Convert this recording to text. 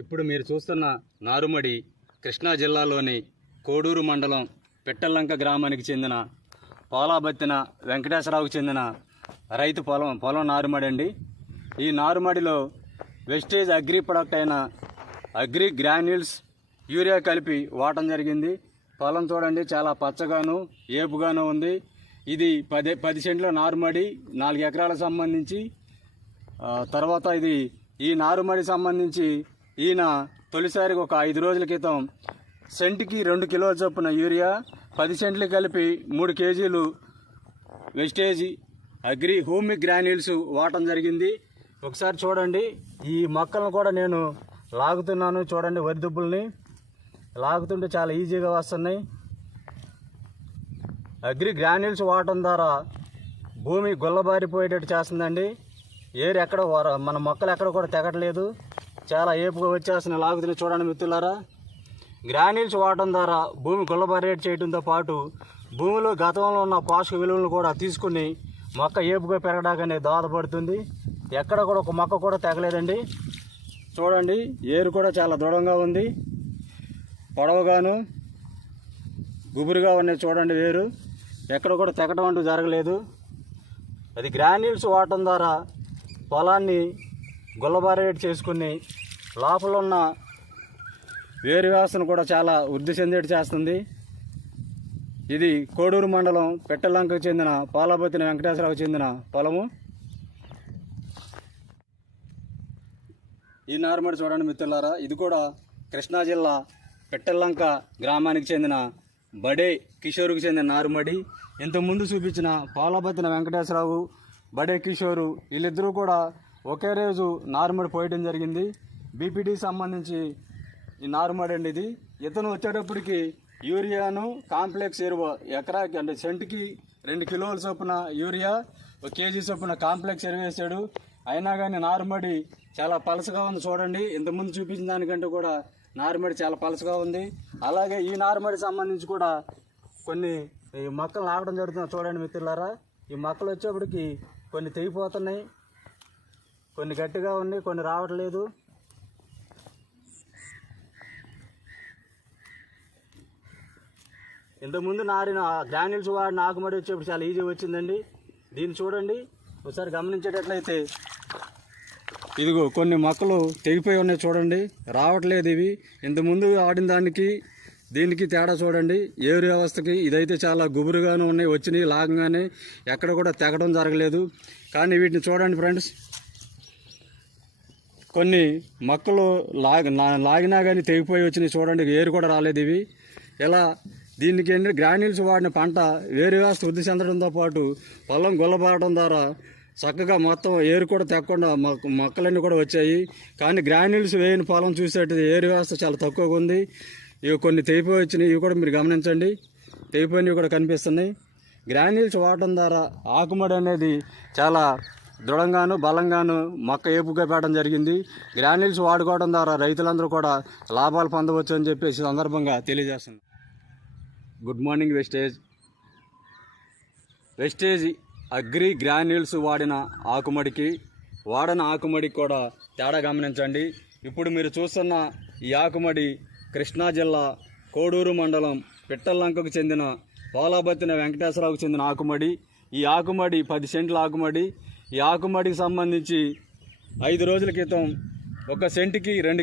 ఇప్పుడు మీరు చూస్తున్న నారుమడి కృష్ణా జిల్లాలోని కోడూరు మండలం పిట్టల్లంక గ్రామానికి చెందిన పోలాబత్తిన వెంకటేశ్వరరావుకు చెందిన రైతు పొలం నారుమడి అండి. ఈ నారుమడిలో వెస్టేజ్ అగ్రి ప్రొడక్ట్ అయిన అగ్రి గ్రాన్యూల్స్ యూరియా కలిపి వాడటం జరిగింది. పొలం చూడండి, చాలా పచ్చగాను ఏపుగాను ఉంది. ఇది 10 సెంట్ల నారుమడి, 4 ఎకరాలకు సంబంధించి. తర్వాత ఈ నారుమడి సంబంధించి ఈయన తొలిసారిగా ఒక 5 రోజుల క్రితం సెంటుకి 2 కిలోల చొప్పున యూరియా 10 సెంట్లు కలిపి 3 కేజీలు వెస్టేజ్ అగ్రి హోమిక్ గ్రాన్యూల్స్ వాడటం జరిగింది. ఒకసారి చూడండి, ఈ మొక్కలను కూడా నేను లాగుతున్నాను. చూడండి, వరి దుబ్బుల్ని లాగుతుంటే చాలా ఈజీగా వస్తున్నాయి. అగ్రి గ్రాన్యూల్స్ వాడటం ద్వారా భూమి గుల్లబారిపోయేటట్టు చేస్తుందండి. ఏరు ఎక్కడ మన మొక్కలు ఎక్కడ కూడా తెగట్లేదు, చాలా ఏపుగా వచ్చేస్తున్నాయి, లాగుతున్నాయి. చూడండి మిత్రులారా, గ్రాన్యూల్స్ వాడటం ద్వారా భూమి గుల్లబారేట్ చేయడంతో పాటు భూమిలో గతంలో ఉన్న పోషక విలువలను కూడా తీసుకుని మొక్క ఏపుగా పెరగడానికి దోహదపడుతుంది. ఎక్కడ కూడా ఒక మొక్క కూడా తెగలేదండి. చూడండి, ఏరు కూడా చాలా దృఢంగా ఉంది, పొడవుగాను గుబురుగా ఉన్నాయి. చూడండి, వేరు ఎక్కడ కూడా తెగడం అంటూ జరగలేదు. అది గ్రాన్యూల్స్ వాడటం ద్వారా పొలాన్ని గుల్లబారేట్ చేసుకుని లోపల ఉన్న వేరు వ్యవస్థను కూడా చాలా వృద్ధి చెందేట్టు చేస్తుంది. ఇది కోడూరు మండలం పిట్టల్లంకకు చెందిన పోలాబత్తిన వెంకటేశ్వరరావుకు చెందిన పొలము. ఈ నారుమడి చూడండి మిత్రులారా, ఇది కూడా కృష్ణా జిల్లా పిట్టల్లంక గ్రామానికి చెందిన బడే కిషోర్కు చెందిన నారుమడి. ఇంతకుముందు చూపించిన పోలాబత్తిన వెంకటేశ్వరరావు, బడే కిషోరు వీళ్ళిద్దరూ కూడా ఒకే రోజు నారుమడి పోయడం జరిగింది. బీపీటీ సంబంధించి ఈ నారుమడి అండి ఇది. ఇతను వచ్చేటప్పటికి యూరియాను కాంప్లెక్స్ ఎరువు ఎకరాకి అంటే సెంటుకి 2 కిలోల చొప్పున యూరియా, 1 కేజీ చొప్పున కాంప్లెక్స్ ఎరువు వేసాడు. అయినా కానీ నారుమడి చాలా పలసగా ఉంది. చూడండి, ఇంతకుముందు చూపించిన దానికంటే కూడా నారుమడి చాలా పలసగా ఉంది. అలాగే ఈ నారుమడి సంబంధించి కూడా కొన్ని మొక్కలు నాటడం జరుగుతుంది. చూడండి మిత్రులారా, ఈ మొక్కలు వచ్చేప్పటికి కొన్ని తెగిపోతున్నాయి, కొన్ని గట్టిగా ఉన్నాయి, కొన్ని రావట్లేదు. ఇంతకుముందు నారిన గ్రాన్యూల్స్ వాడిన ఆకుమడి వచ్చేప్పుడు చాలా ఈజీ వచ్చిందండి. దీన్ని చూడండి, ఒకసారి గమనించేటట్లయితే ఇదిగో కొన్ని మొక్కలు తెగిపోయి ఉన్నాయి. చూడండి, రావట్లేదు ఇవి. ఇంతకుముందు ఆడిన దానికి దీనికి తేడా చూడండి. ఏరు వ్యవస్థకి ఇదైతే చాలా గుబురుగానే ఉన్నాయి, వచ్చినాయి లాగంగానే ఎక్కడ కూడా తెగడం జరగలేదు. కానీ వీటిని చూడండి ఫ్రెండ్స్, కొన్ని మొక్కలు లాగినా కానీ తెగిపోయి వచ్చినాయి. చూడండి, ఏరు కూడా రాలేదు ఇవి. ఇలా దీనికి ఏంటంటే గ్రాన్యూల్స్ వాడిన పంట వేరు వ్యవస్థ వృద్ధి చెందడంతో పాటు పొలం గుల్లబారడం ద్వారా చక్కగా మొత్తం ఏరు కూడా తెగకుండా మొక్కలన్నీ కూడా వచ్చాయి. కానీ గ్రాన్యూల్స్ వేయని పొలం చూసేటది ఏరు వ్యవస్థ చాలా తక్కువగా ఉంది. ఇవి కొన్ని తెగిపోయి వచ్చినాయి, ఇవి కూడా మీరు గమనించండి, తెగిపోయినవి కూడా కనిపిస్తున్నాయి. గ్రాన్యూల్స్ వాడటం ద్వారా ఆకుమడి అనేది చాలా దృఢంగాను బలంగాను మొక్క ఏపుగా పెట్టడం జరిగింది. గ్రాన్యూల్స్ వాడుకోవడం ద్వారా రైతులందరూ కూడా లాభాలు పొందవచ్చు అని చెప్పేసి సందర్భంగా తెలియజేస్తుంది. Good morning wastage agri granules వాడిన ఆకుమడికి కూడా తేడా గమనించండి. ఇప్పుడు మీరు చూస్తున్న ఈ ఆకుమడి కృష్ణా జిల్లా కోడూరు మండలం పిట్టల్లంకకు చెందిన పోలాబత్తిన వెంకటేశ్వరరావుకు చెందిన ఆకుమడి. ఈ ఆకుమడి 10 సెంట్ల ఆకుమడి. ఈ ఆకుమడికి సంబంధించి 5 రోజుల క్రితం 1 సెంటుకి 2